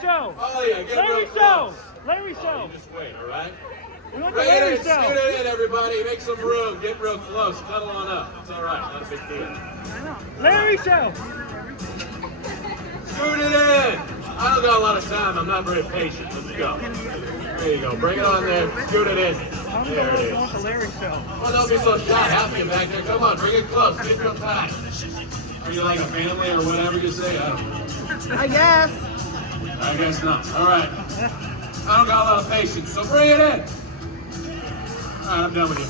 Show. Oh yeah, get Larry real Show. close. Larry Oh, Show. you just wait, all right? We want the Bring Larry it in, Show. scoot it in, everybody. Make some room. Get real close. Cuddle on up. It's all right. Not a big deal. I know. Larry Show. Scoot it in. I don't got a lot of time. I'm not very patient. Let's go. There you go. Bring it on there. Scoot it in. There it Want the is. Larry Show. Oh, don't be so shy. Half you back there. Come on, bring it close. Get real tight. Are you like a family or whatever you say? I don't know. I guess. I guess not. All right. I don't got a lot of patience, so bring it in. All right, I'm done with you.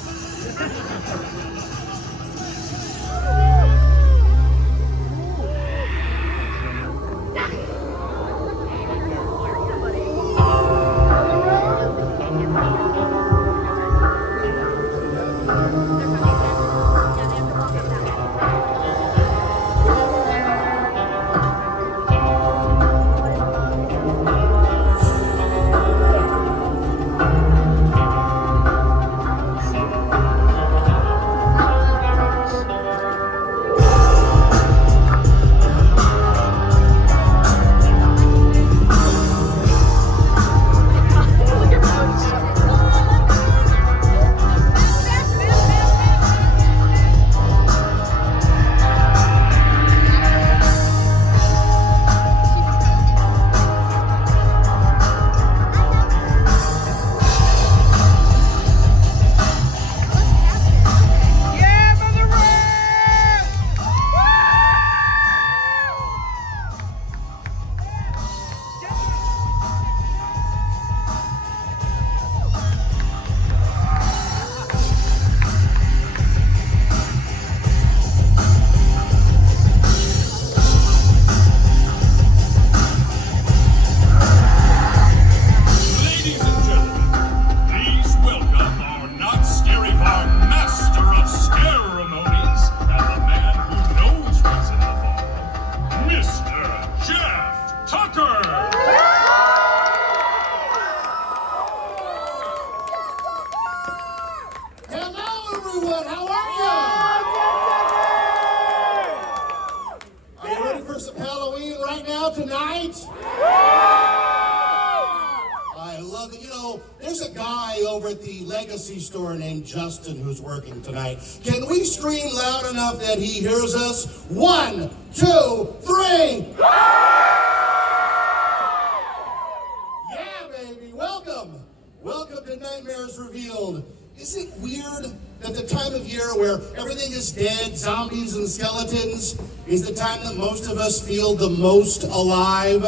Tonight? I love it. You know, there's a guy over at the Legacy store named Justin who's working tonight. Can we scream loud enough that he hears us? 1, 2, 3! Yeah, baby, welcome. Welcome to Nightmares Revealed. Is it weird that the time of year where everything is dead, zombies and skeletons, is the time that most of us feel the most alive?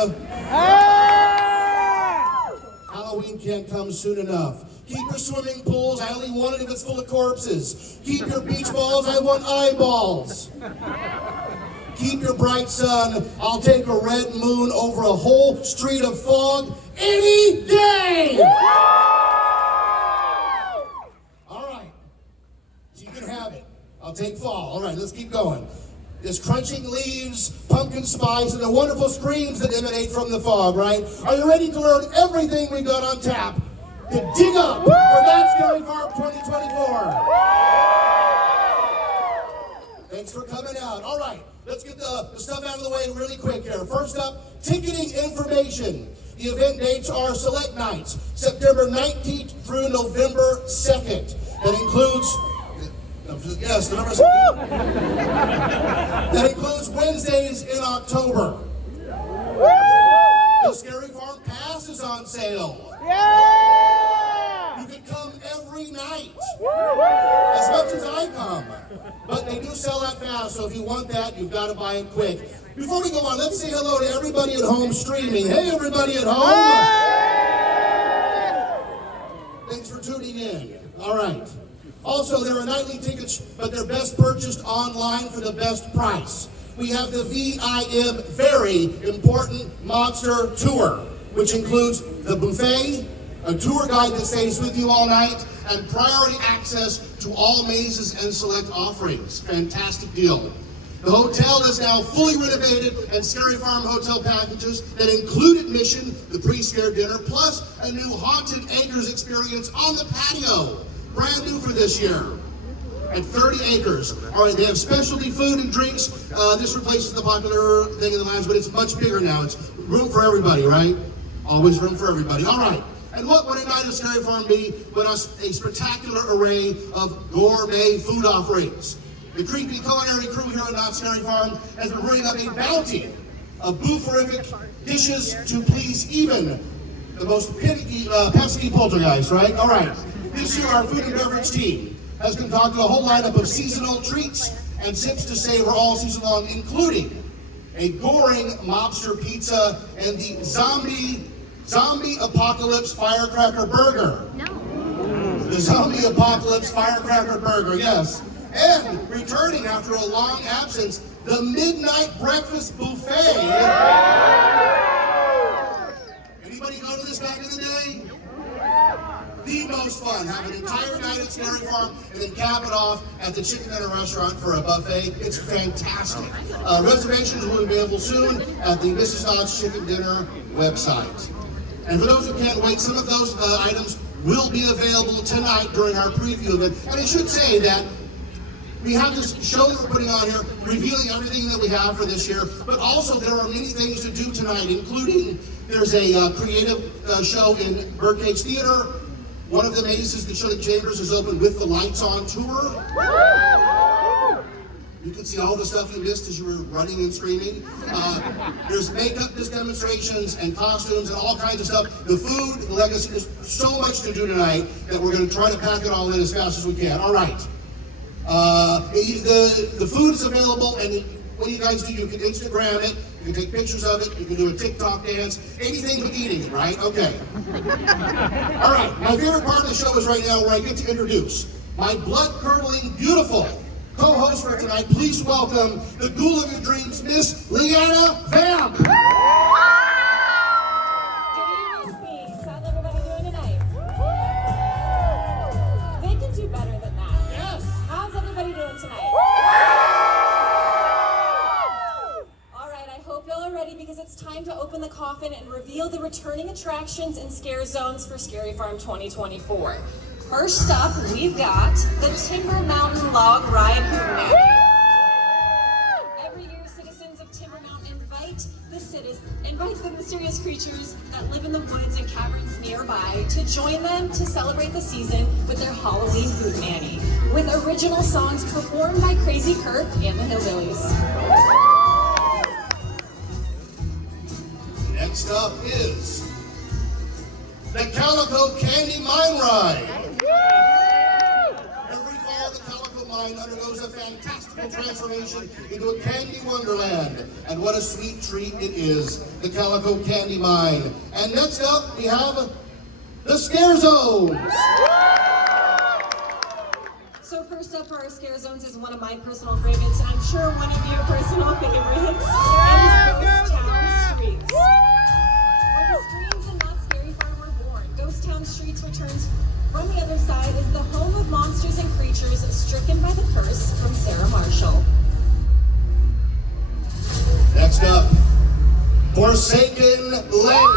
Halloween can't come soon enough. Keep your swimming pools, I only want it if it's full of corpses. Keep your beach balls, I want eyeballs. Keep your bright sun, I'll take a red moon over a whole street of fog any day! I'll take fall. All right, let's keep going. There's crunching leaves, pumpkin spice, and the wonderful screams that emanate from the fog, right? Are you ready to learn everything we got on tap to dig up for That Scary Farm 2024? Thanks for coming out. All right, let's get the stuff out of the way really quick here. First up, ticketing information. The event dates are select nights, September 19th through November 2nd. That includes... Yes, the number 2. That includes Wednesdays in October. The Scary Farm Pass is on sale. Yeah! You can come every night, as much as I come. But they do sell out fast, so if you want that, you've got to buy it quick. Before we go on, let's say hello to everybody at home streaming. Hey, everybody at home! Thanks for tuning in. All right. Also, there are nightly tickets, but they're best purchased online for the best price. We have the VIM Very Important Monster Tour, which includes the buffet, a tour guide that stays with you all night, and priority access to all mazes and select offerings. Fantastic deal. The hotel is now fully renovated, and Scary Farm hotel packages that include admission, the pre-scare dinner, plus a new Haunted Acres experience on the patio. Brand new for this year, at 30 acres. All right, they have specialty food and drinks. This replaces the popular thing in the lounge, but it's much bigger now. It's room for everybody, right? Always room for everybody. All right. And what would a night at Scary Farm be but a spectacular array of gourmet food offerings? The creepy culinary crew here at Knott Scary Farm has been brewing up a bounty of boo-forific dishes to please even the most pesky poltergeist, right? All right. This year, our food and beverage team has concocted a whole lineup of seasonal treats and sips to savor all season long, including a goring mobster pizza and the zombie apocalypse firecracker burger. No. The zombie apocalypse firecracker burger, yes. And returning after a long absence, the midnight breakfast buffet. Anybody go to this back in the day? The most fun. Have an entire night at Scary Farm and then cap it off at the Chicken Dinner restaurant for a buffet. It's fantastic. Reservations will be available soon at the Mrs. Knott's Chicken Dinner website. And for those who can't wait, some of those items will be available tonight during our preview event. And I should say that we have this show that we're putting on here, revealing everything that we have for this year, but also there are many things to do tonight, including there's a creative show in Birdcage Theater. One of the mazes, the Chilling Chambers, is open with the lights on tour. You can see all the stuff you missed as you were running and screaming. There's makeup demonstrations and costumes and all kinds of stuff. The food, the legacy, there's so much to do tonight that we're going to try to pack it all in as fast as we can. All right. The food is available, and what you guys do, you can Instagram it, you can take pictures of it, you can do a TikTok dance, anything but eating it, right? Okay. All right, my favorite part of the show is right now where I get to introduce my blood-curdling, beautiful co-host for tonight. Please welcome the ghoul of your dreams, Miss Leanna Vamp. Good evening, Speaks. How's everybody doing tonight? They can do better than that. Yes. How's everybody doing tonight? All right, I hope y'all are ready because it's time to open the coffin and reveal the returning attractions and scare zones for Scary Farm 2024. First up, we've got the Timber Mountain Log Ride Hootenanny. Every year, citizens of Timber Mountain invite the mysterious creatures that live in the woods and caverns nearby to join them to celebrate the season with their Halloween Hootenanny, with original songs performed by Crazy Kurt and the Hillbillies. Next up is the Calico Candy Mine Ride. Every fall, the Calico Mine undergoes a fantastical transformation into a candy wonderland. And what a sweet treat it is, the Calico Candy Mine. And next up, we have the Scare Zones. So first up for our Scare Zones is one of my personal favorites, and I'm sure one of your personal favorites. It is Ghost Town Streets. Where the screams and not Scary Farm were born, Ghost Town Streets returns from the other side is the home of monsters and creatures stricken by the curse from Sarah Marshall. Next up, Forsaken Lake.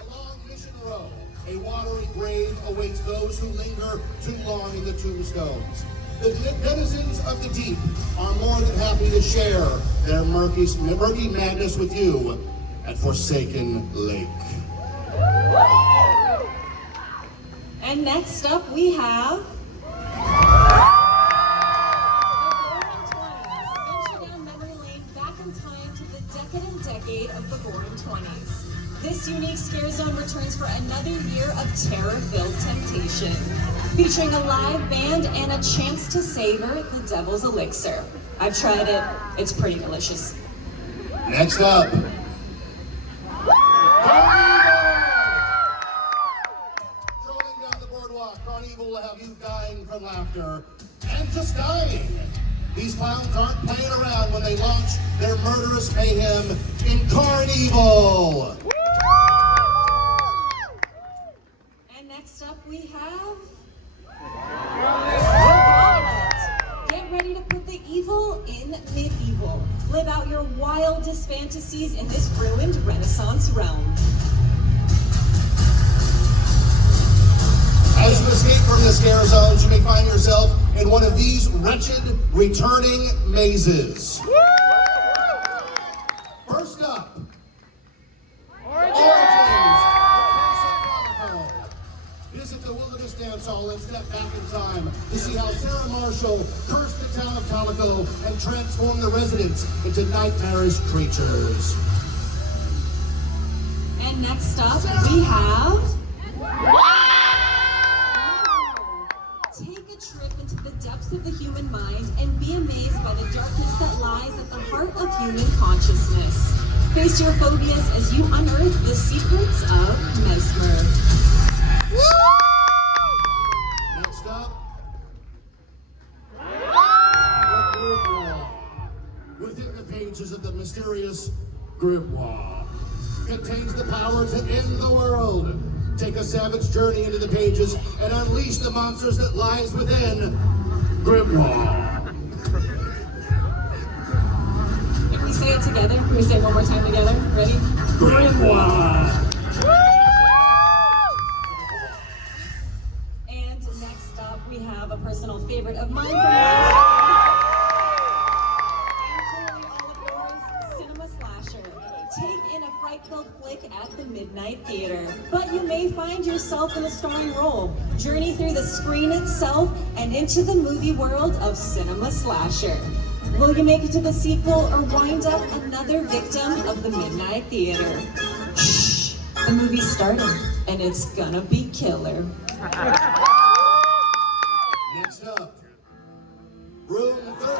Along Mission Row, a watery grave awaits those who linger too long in the tombstones. The denizens of the deep are more than happy to share their murky madness with you at Forsaken Lake. And next up we have the Boring 20s. Venture down memory lane back in time to the decadent decade of the Boring 20s. This unique scare zone returns for another year of terror-filled temptation, featuring a live band and a chance to savor the devil's elixir. I've tried it. It's pretty delicious. Next up, strolling down the boardwalk, Carnival will have you dying from laughter and just dying. These clowns aren't playing around when they launch their murderous mayhem in Carnival. And next up we have Gauntlet. Get ready to put the evil in medieval. Live out your wildest fantasies in this ruined Renaissance realm. As you escape from the scare zones, you may find yourself in one of these wretched returning mazes. to see how Sarah Marshall cursed the town of Calico and transformed the residents into nightmarish creatures. And next up, we have... Take a trip into the depths of the human mind and be amazed by the darkness that lies at the heart of human consciousness. Face your phobias as you unearth the secrets of Mesmer. Next up, the Grimoire. Within the pages of the mysterious Grimoire contains the power to end the world. Take a savage journey into the pages and unleash the monsters that lies within Grimoire. Can we say it together? Can we say it one more time together? Ready? Grimoire. And next up, we have a personal favorite of mine from and clearly all of yours, Cinema Slasher. Take in a fright-filled flick at the Midnight Theater. But you may find yourself in a starring role. Journey through the screen itself and into the movie world of Cinema Slasher. Will you make it to the sequel or wind up another victim of the Midnight Theater? Shh! The movie's starting, and it's gonna be killer. Next up, Room 13.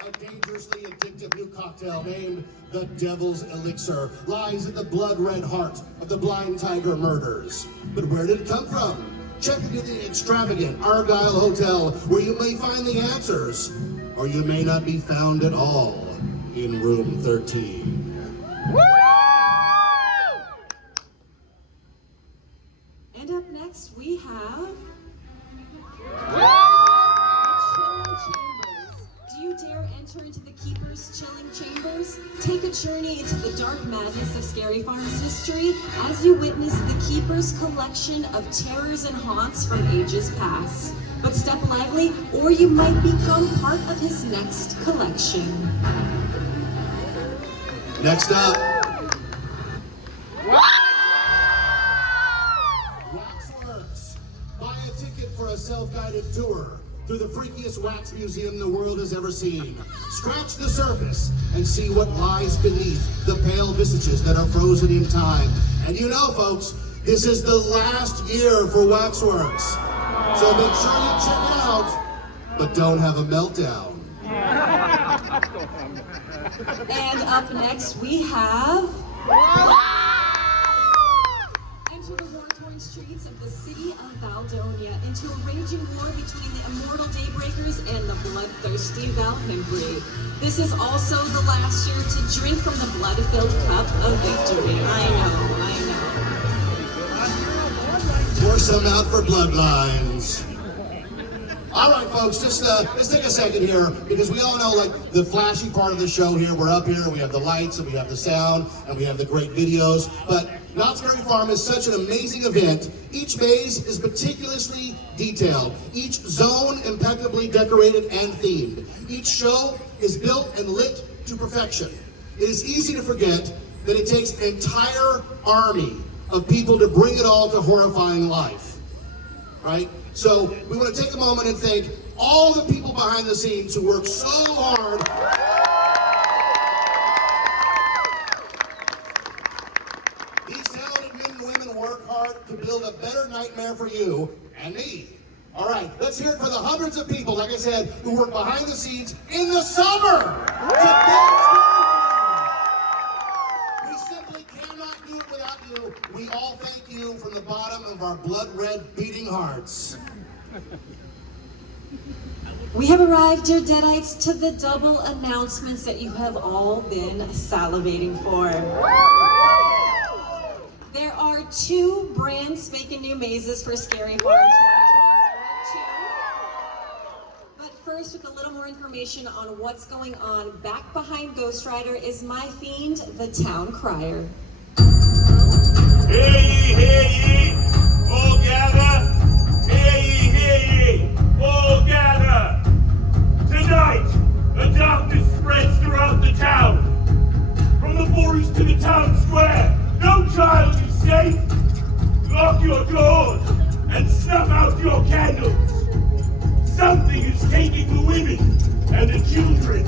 A dangerously addictive new cocktail named the Devil's Elixir lies at the blood-red heart of the Blind Tiger murders. But where did it come from? Check into the extravagant Argyle Hotel where you may find the answers. Or you may not be found at all in Room 13. And up next, we have... Chilling Chambers. Do you dare enter into the Keeper's chilling chambers? Take a journey into the dark madness of Scary Farm's history as you witness the Keeper's collection of terrors and haunts from ages past. But step lively, or you might become part of his next collection. Next up, Waxworks. Buy a ticket for a self-guided tour through the freakiest wax museum the world has ever seen. Scratch the surface and see what lies beneath the pale visages that are frozen in time. And you know, folks, this is the last year for Waxworks. So make sure you check it out, but don't have a meltdown. And up next, we have... Enter the war-torn streets of the city of Valdonia into a raging war between the immortal Daybreakers and the bloodthirsty Valkyrie. This is also the last year to drink from the blood-filled cup of victory. I know. Pour some out for bloodlines. All right, folks, just let's take a second here because we all know, like, the flashy part of the show here. We're up here, we have the lights, and we have the sound, and we have the great videos. But Knott's Berry Farm is such an amazing event. Each maze is meticulously detailed. Each zone impeccably decorated and themed. Each show is built and lit to perfection. It is easy to forget that it takes an entire army of people to bring it all to horrifying life, right? So we want to take a moment and thank all the people behind the scenes who work so hard. These talented men and women work hard to build a better nightmare for you and me. All right, let's hear it for the hundreds of people, like I said, who work behind the scenes in the summer to build Scary Farm. We simply cannot do it without you. We all thank you from the bottom of our blood-red beating hearts. We have arrived, dear Deadites, to the double announcements that you have all been salivating for. There are 2 brand spanking new mazes for Scary Farm 2024. But first, with a little more information on what's going on, back behind Ghost Rider is my fiend, the Town Crier. Hear ye, all gather. Hear ye, all gather. Tonight, the darkness spreads throughout the town. From the forest to the town square, no child is safe. Lock your doors and snuff out your candles. Something is taking the women and the children.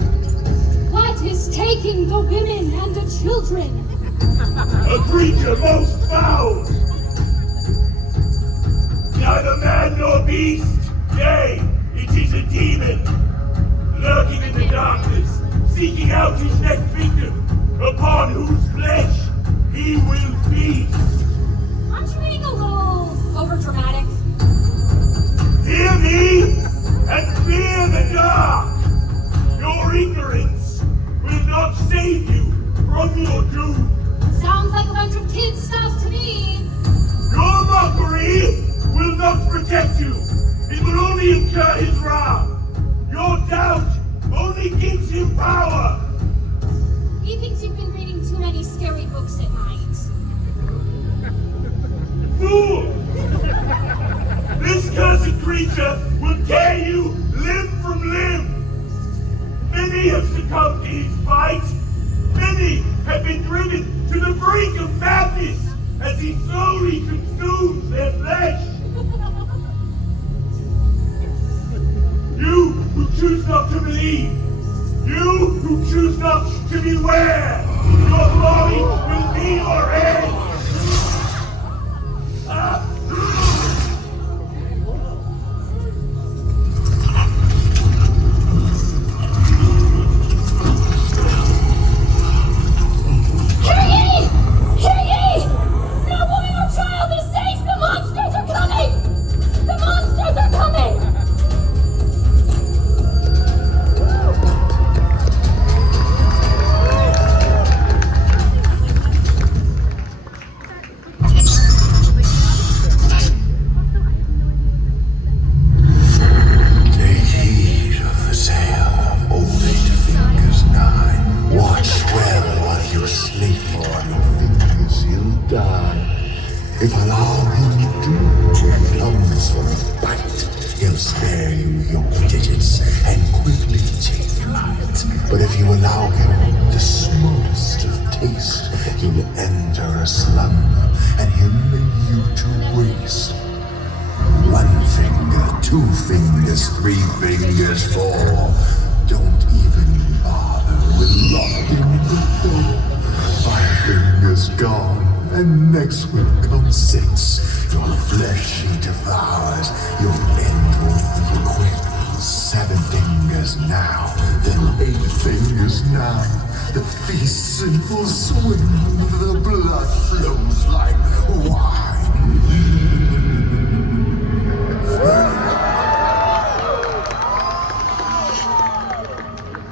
What is taking the women and the children? A creature most foul. Neither man nor beast. Yea, it is a demon. Lurking in the darkness, seeking out his next victim, upon whose flesh he will feast. Aren't you being a little overdramatic? Hear me and fear the dark. Your ignorance will not save you from your doom. Sounds like a bunch of kids stuff to me. Your mockery will not protect you. It will only incur his wrath. Your doubt only gives him power. He thinks you've been reading too many scary books at night. Fool! This cursed creature will tear you limb from limb. Many have succumbed to his bite. Many have been driven to the brink of madness as he slowly consumes their flesh. You who choose not to believe, you who choose not to beware, your glory will be your end. If allow him to plums for a bite, he'll spare you your digits and quickly take flight. But if you allow him the smallest of taste, he'll enter a slumber and he'll lay you to waste. 1 finger, 2 fingers, 3 fingers, 4. Don't even bother with locking the door. 5 fingers gone. And next will come 6. Your flesh he devours, your end will be quick. 7 fingers now, then 8 fingers now. The feast's in full swing, the blood flows like wine.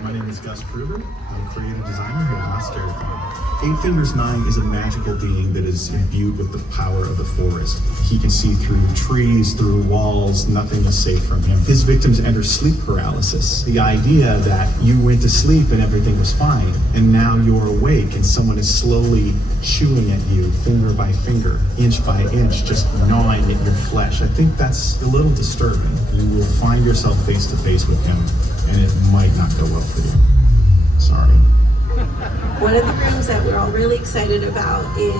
My name is Gus Kruger. I'm a creative designer here at Knott. 8 Fingers 9 is a magical being that is imbued with the power of the forest. He can see through trees, through walls, nothing is safe from him. His victims enter sleep paralysis. The idea that you went to sleep and everything was fine, and now you're awake and someone is slowly chewing at you, finger by finger, inch by inch, just gnawing at your flesh. I think that's a little disturbing. You will find yourself face to face with him, and it might not go well for you. Sorry. One of the rooms that we're all really excited about is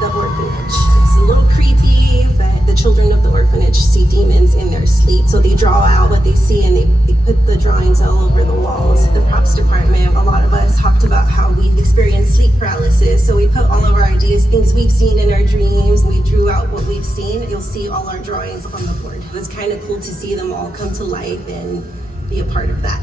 the orphanage. It's a little creepy, but the children of the orphanage see demons in their sleep. So they draw out what they see and they put the drawings all over the walls. The props department, a lot of us talked about how we've experienced sleep paralysis. So we put all of our ideas, things we've seen in our dreams. We drew out what we've seen. You'll see all our drawings on the board. It was kind of cool to see them all come to life and be a part of that.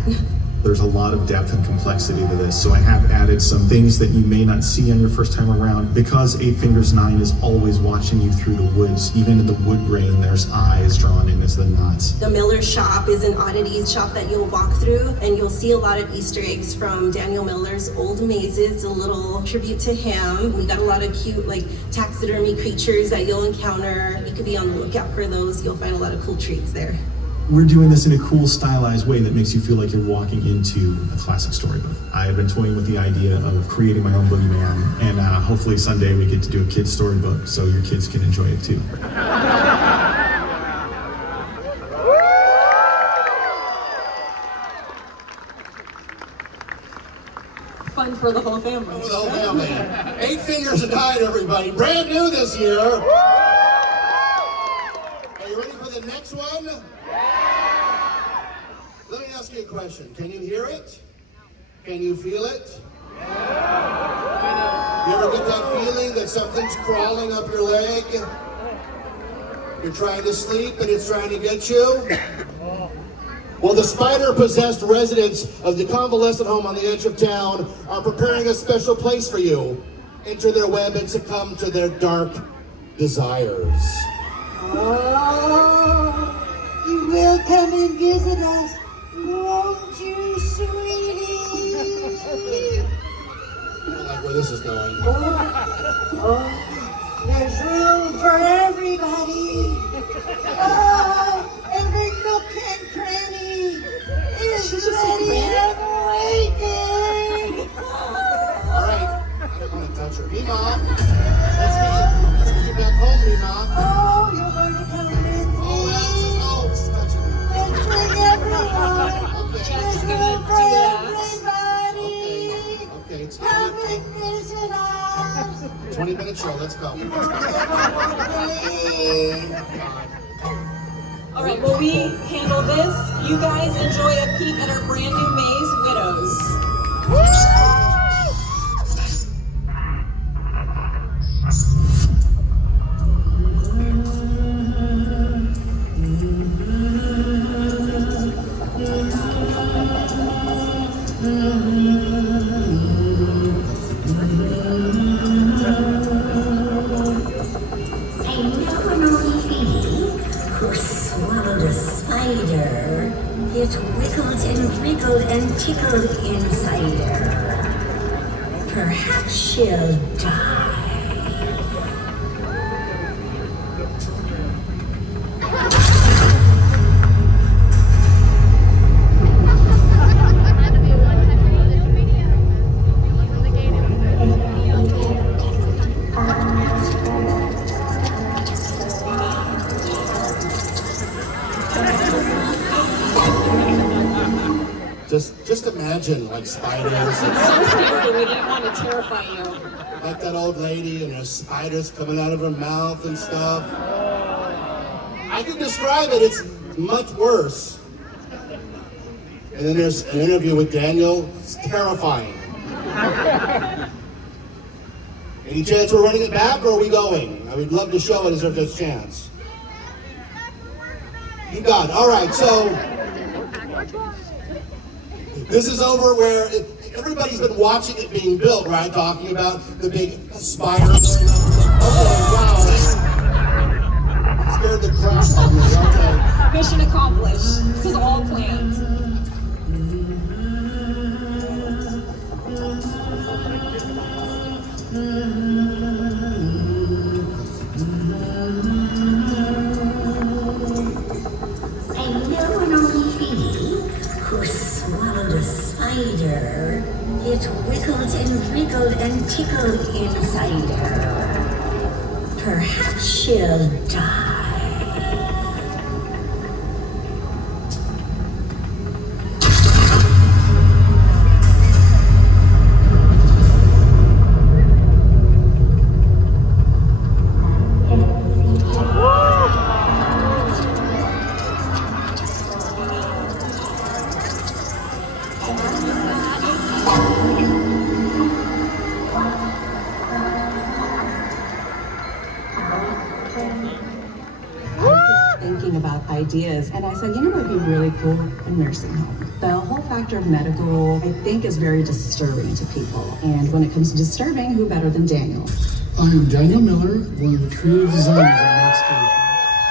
There's a lot of depth and complexity to this, so I have added some things that you may not see on your first time around. Because 8 Fingers 9 is always watching you through the woods, even in the wood grain, there's eyes drawn in as the knots. The Miller shop is an oddities shop that you'll walk through, and you'll see a lot of Easter eggs from Daniel Miller's old mazes, a little tribute to him. We got a lot of cute, taxidermy creatures that you'll encounter. You could be on the lookout for those. You'll find a lot of cool treats there. We're doing this in a cool, stylized way that makes you feel like you're walking into a classic storybook. I have been toying with the idea of creating my own boogeyman, and hopefully someday we get to do a kid's storybook so your kids can enjoy it too. Fun for the whole family. For the whole family. 8 Fingers 9, everybody. Brand new this year. a question. Can you hear it? Can you feel it? You ever get that feeling that something's crawling up your leg? You're trying to sleep and it's trying to get you? Well, the spider-possessed residents of the convalescent home on the edge of town are preparing a special place for you. Enter their web and succumb to their dark desires. Oh, you will come and visit us, won't you, sweetie? I don't like where this is going. Oh, there's room for everybody. Oh, every nook and cranny is ready and waiting. All right, I don't want to touch her. Mima, let's get you back home, Mima. Oh, you're going to come with me. She's touching me. Let's bring everyone. Jeff's There's gonna room do for that. everybody. Okay, it's Come and visit us. 20-minute show. Let's go. All right, well, we handle this. You guys enjoy a peek at our brand new maze, Widows. It wiggled and wriggled and tickled inside her. Perhaps she'll die. Just imagine like spiders. So scary, we didn't want to terrify you. Like that old lady and there's spiders coming out of her mouth and stuff. I can describe it, it's much worse. And then there's an interview with Daniel, it's terrifying. Any chance we're running it back or are we going? I would love to show it as if there's a chance. You got it, all right, so. This is over where everybody's been watching it being built, right? Talking about the big spider. Oh, wow. Scared the crap out of me. Okay. Mission accomplished, because all planned. I know an old lady who swallowed a spider. It wiggled and wriggled and tickled inside her. Perhaps she'll die. About ideas, and I said, you know what would be really cool? A nursing home. The whole factor of medical, I think, is very disturbing to people. And when it comes to disturbing, who better than Daniel? I am Daniel Miller, one of the creative designers at Knott.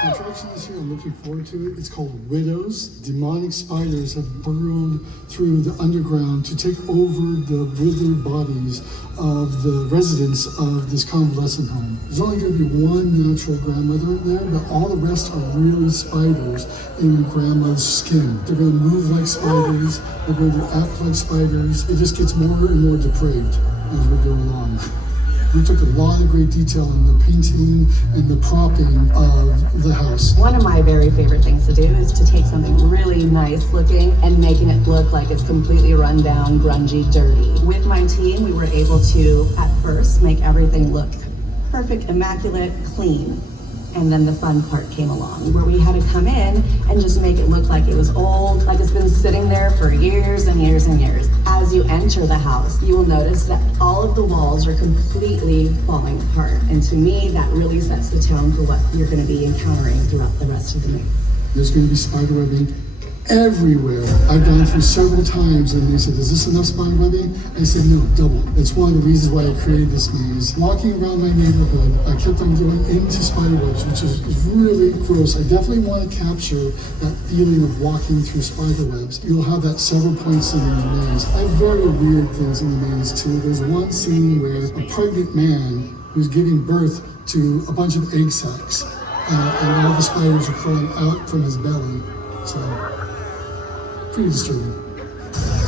The attraction this year, I'm looking forward to it. It's called Widows. Demonic spiders have burrowed through the underground to take over the withered bodies of the residents of this convalescent home. There's only going to be one natural grandmother in there, but all the rest are really spiders in grandma's skin. They're going to move like spiders. They're going to act like spiders. It just gets more and more depraved as we go along. We took a lot of great detail in the painting and the propping of the house. One of my very favorite things to do is to take something really nice looking and making it look like it's completely run down, grungy, dirty. With my team, we were able to, at first, make everything look perfect, immaculate, clean. And then the fun part came along, where we had to come in and just make it look like it was old, like it's been sitting there for years and years and years. As you enter the house, you will notice that all of the walls are completely falling apart. And to me, that really sets the tone for what you're going to be encountering throughout the rest of the maze. There's going to be spider webbing everywhere. I've gone through several times and they said, is this enough spider webbing? I said, no, double. It's one of the reasons why I created this maze. Walking around my neighborhood, I kept on going into spider webs, which is really gross. I definitely want to capture that feeling of walking through spider webs. You'll have that several points in the maze. I have very weird things in the maze too. There's one scene where a pregnant man who's giving birth to a bunch of egg sacs, and all the spiders are crawling out from his belly. So, pretty disturbing.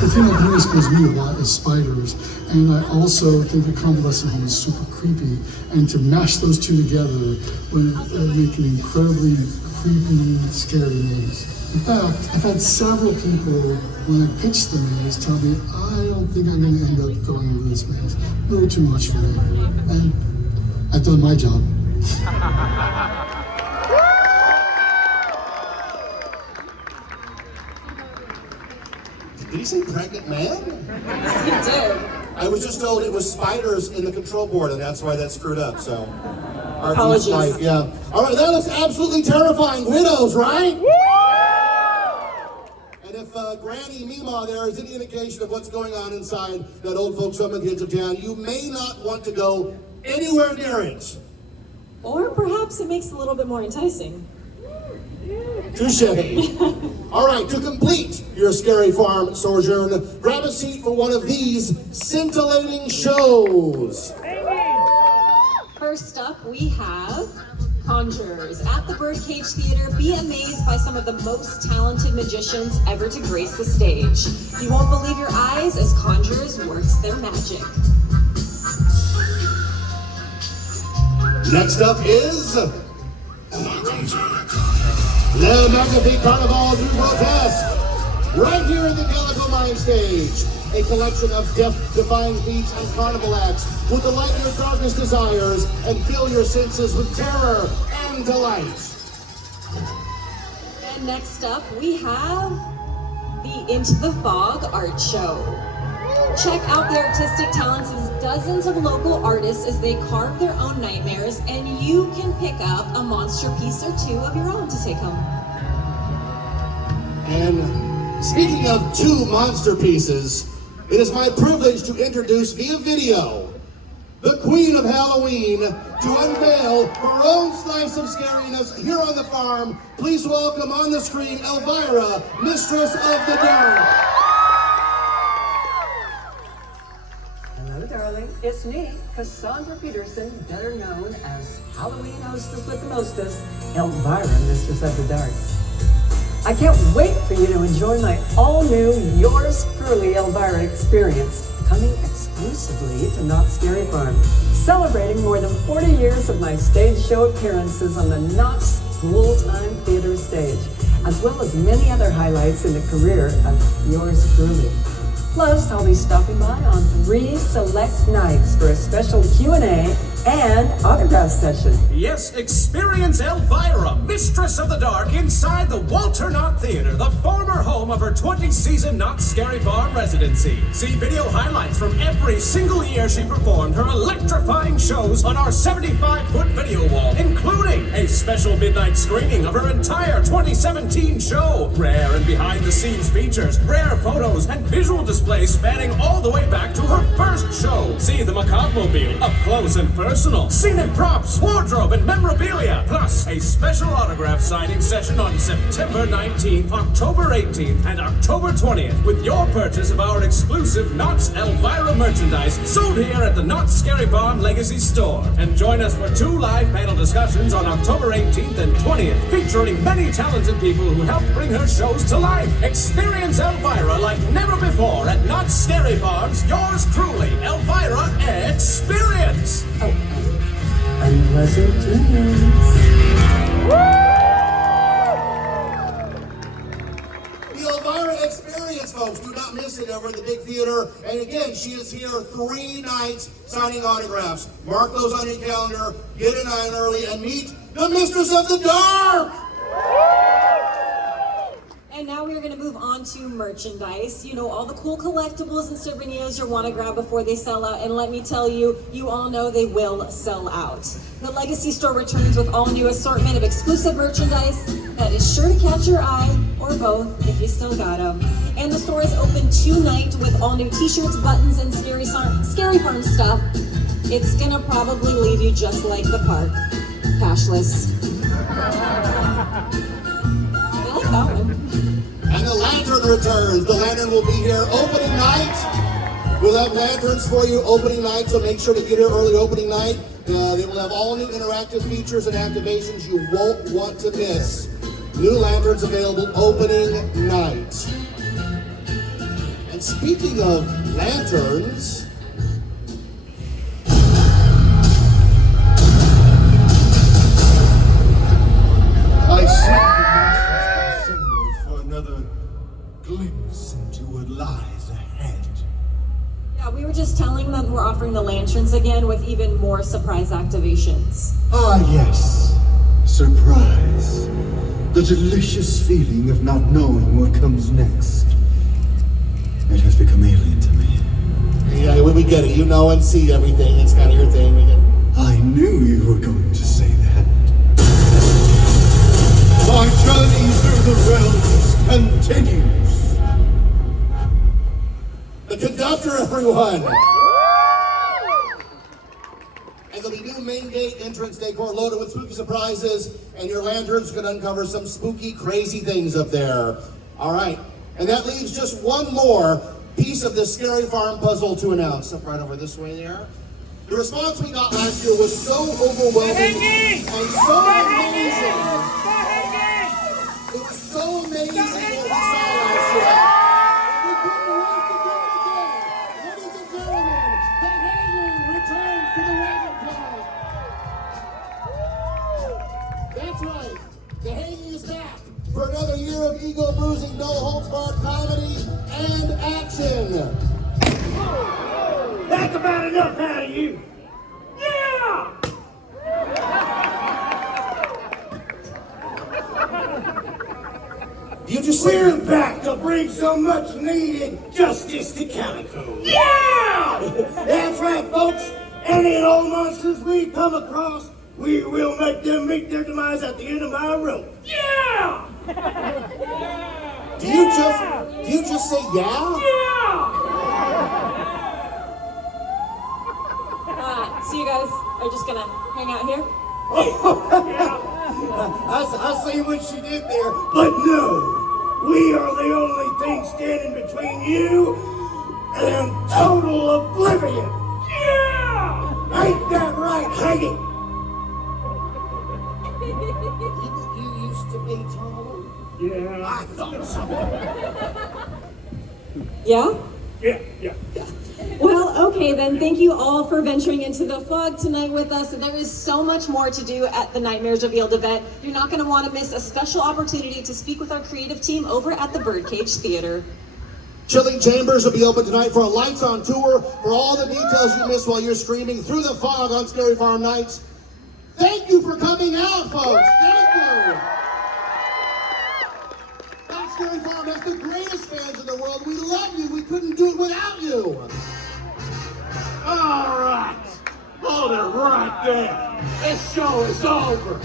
The thing that really scares me a lot is spiders, and I also think the convalescent home is super creepy, and to mash those two together would make an incredibly creepy, scary maze. In fact, I've had several people, when I pitched the maze, tell me, I don't think I'm going to end up going into this maze. A little too much for me. And I've done my job. Did he say pregnant man? Yes, he did. I was just told it was spiders in the control board, and that's why that screwed up, so. Apologies. Right, yeah. All right, that looks absolutely terrifying. Widows, right? And if Granny Mima there is any indication of what's going on inside that old folks home at the edge of town, you may not want to go anywhere near it. Or perhaps it makes it a little bit more enticing. Touche. All right, to complete your Scary Farm sojourn, grab a seat for one of these scintillating shows. First up, we have Conjurers. At the Birdcage Theater, be amazed by some of the most talented magicians ever to grace the stage. You won't believe your eyes as Conjurers works their magic. Next up is Le Magnifique Carnival du Grotesque, right here in the Gallico Mine Stage. A collection of death-defying feats and carnival acts will delight your darkest desires and fill your senses with terror and delight. And next up, we have the Into the Fog Art Show. Check out the artistic talents of dozens of local artists as they carve their own nightmares, and you can pick up a monster piece or two of your own to take home. And speaking of two monster pieces, it is my privilege to introduce via video the Queen of Halloween to unveil her own slice of scariness here on the farm. Please welcome on the screen Elvira, Mistress of the Dark. Hello, darling. It's me, Cassandra Peterson, better known as Halloween hostess with the mostest, Elvira, Mistress of the Dark. I can't wait for you to enjoy my all-new, yours truly Elvira experience, coming exclusively to Knott Scary Farm, celebrating more than 40 years of my stage show appearances on the Knott School Time Theater stage, as well as many other highlights in the career of yours truly. Plus, I'll be stopping by on 3 select nights for a special Q&A and autograph session. Yes, experience Elvira, Mistress of the Dark, inside the Walter Knott Theater, the former home of her 20-season Knott Scary Farm residency. See video highlights from every single year she performed her electrifying shows on our 75-foot video wall, including a special midnight screening of her entire 2017 show. Rare and behind-the-scenes features, rare photos, and visual displays spanning all the way back to her first show. See the Macabre-mobile up close and personal, scenic props, wardrobe, and memorabilia, plus a special autograph signing session on September 19th, October 18th, and October 20th with your purchase of our exclusive Knott's Elvira merchandise sold here at the Knott Scary Farm Legacy Store. And join us for 2 live panel discussions on October 18th and 20th, featuring many talented people who helped bring her shows to life. Experience Elvira like never before at Knott Scary Farm's yours truly, Elvira Experience. Oh, unpleasant dreams. The Elvira Experience, folks. folks. Do not miss it over at the Big Theater. And again, she is here 3 nights signing autographs. Mark those on your calendar, get an eye early, and meet the Mistress of the Dark! And now we're going to move on to merchandise. You know, all the cool collectibles and souvenirs you'll want to grab before they sell out. And let me tell you, you all know they will sell out. The Legacy Store returns with all new assortment of exclusive merchandise that is sure to catch your eye, or both, if you still got them. And the store is open tonight with all new t-shirts, buttons, and Scary Farm stuff. It's going to probably leave you just like the park, cashless. I like that one. And the Lantern returns. The Lantern will be here opening night. We'll have lanterns for you opening night, so make sure to get here early opening night. They will have all new interactive features and activations you won't want to miss. New lanterns available opening night. And speaking of lanterns, I seek the Master's symbol for another glimpse into what lies ahead. Yeah, we were just telling them we're offering the lanterns again with even more surprise activations. Ah, yes. Surprise. The delicious feeling of not knowing what comes next. It has become alien to me. yeah, we get it. You know and see everything. It's kind of your thing. We get it. I knew you were going to say that. My journey through the realms continues. The conductor, everyone! And there'll be new main gate entrance decor loaded with spooky surprises, and your lantern's gonna uncover some spooky, crazy things up there. All right, and that leaves just one more piece of the Scary Farm puzzle to announce. Up right over this way there. The response we got last year was so overwhelming and so amazing. It was so amazing what we saw last year. We couldn't wait to do it again. Ladies and gentlemen, the hanging returns to the Raven Club. That's right. The hanging is back for another year of ego-bruising, no-holds-barred comedy and action. That's about enough out of you. Yeah! You just We're back to bring some much needed justice to Calico. Yeah! That's right, folks. Any old monsters we come across, we will make them meet their demise at the end of my rope. Yeah! Do you just say yeah? Yeah! So you guys are just gonna hang out here? I see what she did there, but no. We are the only thing standing between you and total oblivion. Yeah! Ain't that right, Haggy? You used to be taller? Yeah, I thought so. Yeah? Yeah. Well, okay then. Thank you all for venturing into the fog tonight with us. There is so much more to do at the Nightmares Revealed event. You're not going to want to miss a special opportunity to speak with our creative team over at the Birdcage Theater. Chilling Chambers will be open tonight for a lights on tour. For all the details you missed while you're streaming through the fog on Scary Farm Nights. Thank you for coming out, folks. Thank you. That Scary Farm has the greatest fans in the world. We love you. We couldn't do it without you. All right. Hold it right there. This show is over.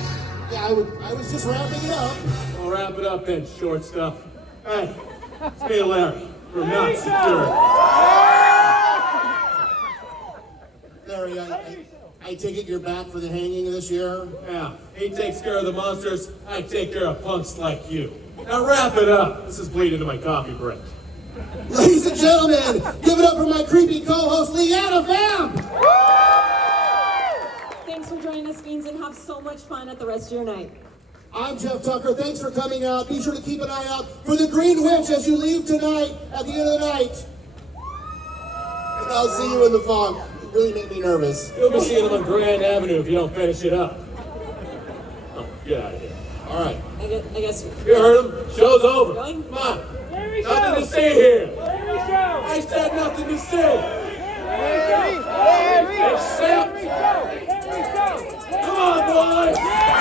Yeah, I was just wrapping it up. We'll wrap it up then, short stuff. Hey, it's me, Larry, from Knott Security. Larry, I take it you're back for the hanging this year? Yeah, he takes care of the monsters, I take care of punks like you. Now wrap it up. This is bleeding into my coffee break. Ladies and gentlemen, give it up for my creepy co-host, Leanna Vamp! Thanks for joining us, Fiends, and have so much fun at the rest of your night. I'm Jeff Tucker. Thanks for coming out. Be sure to keep an eye out for the Green Witch as you leave tonight at the end of the night. And I'll see you in the fog. You really make me nervous. You'll be seeing them on Grand Avenue if you don't finish it up. Oh, get out of here. All right. I guess. You heard him. Show's over. Going? Come on. Nothing to see here. I said nothing to see. Except, come on, boys.